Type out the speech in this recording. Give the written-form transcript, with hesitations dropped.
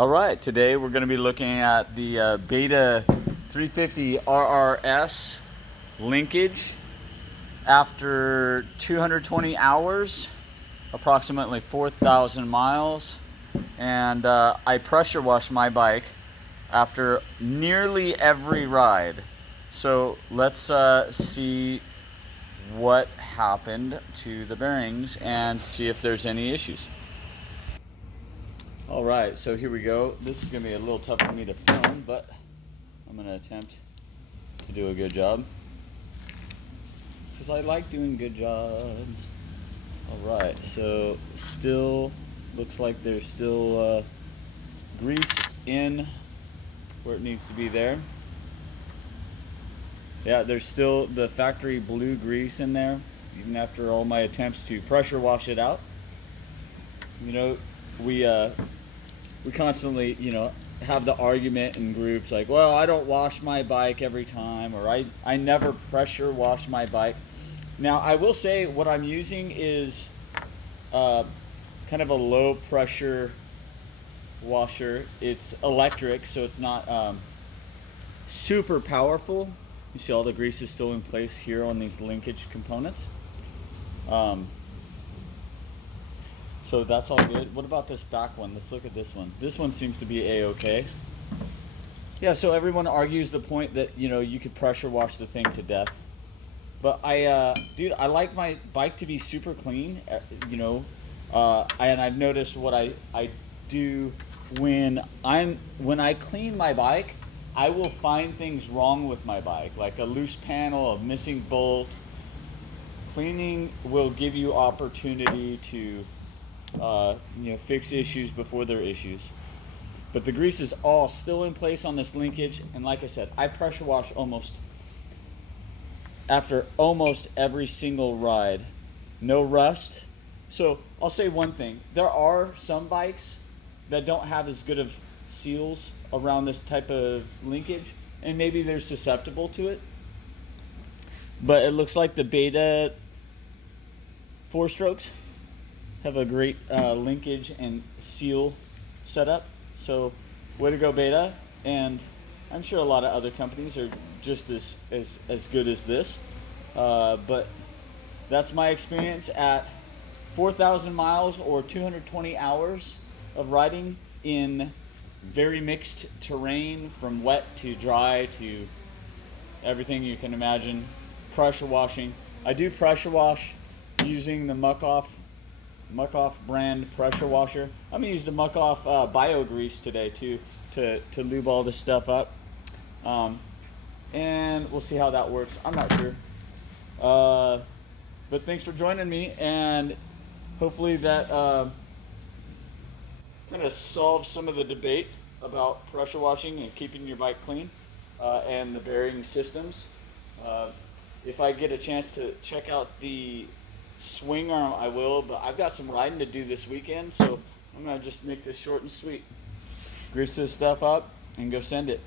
All right, today we're going to be looking at the Beta 350 RRS linkage after 220 hours, approximately 4,000 miles, and I pressure washed my bike after nearly every ride. So let's see what happened to the bearings and see if there's any issues. All right, so here we go. This is gonna be a little tough for me to film, but I'm gonna attempt to do a good job because I like doing good jobs. All right, so still looks like there's still grease in where it needs to be there. Yeah, there's still the factory blue grease in there, even after all my attempts to pressure wash it out. You know, we constantly, have the argument in groups like, well, I don't wash my bike every time, or I never pressure wash my bike. Now, I will say what I'm using is kind of a low pressure washer. It's electric, so it's not super powerful. You see all the grease is still in place here on these linkage components. So that's all good. What about this back one? Let's look at this one. This one seems to be a-okay. Yeah, so everyone argues the point that, you could pressure wash the thing to death. But dude, I like my bike to be super clean, and I've noticed what I do when I clean my bike, I will find things wrong with my bike, like a loose panel, a missing bolt. Cleaning will give you opportunity to fix issues before they're issues. But the grease is all still in place on this linkage, and like I said, I pressure wash after almost every single ride. No rust. So I'll say one thing. There are some bikes that don't have as good of seals around this type of linkage, and maybe they're susceptible to it. But it looks like the Beta 4-strokes have a great linkage and seal setup. So way to go, Beta. And I'm sure a lot of other companies are just as good as this. But that's my experience at 4,000 miles or 220 hours of riding in very mixed terrain, from wet to dry to everything you can imagine. Pressure washing. I do pressure wash using the Muck Off brand pressure washer. I'm gonna use the Muck Off bio grease today too to lube all this stuff up, and we'll see how that works. I'm not sure, but thanks for joining me, and hopefully that kind of solves some of the debate about pressure washing and keeping your bike clean, and the bearing systems. If I get a chance to check out the swing arm, I will, but I've got some riding to do this weekend, so I'm gonna just make this short and sweet. Grease this stuff up and go send it.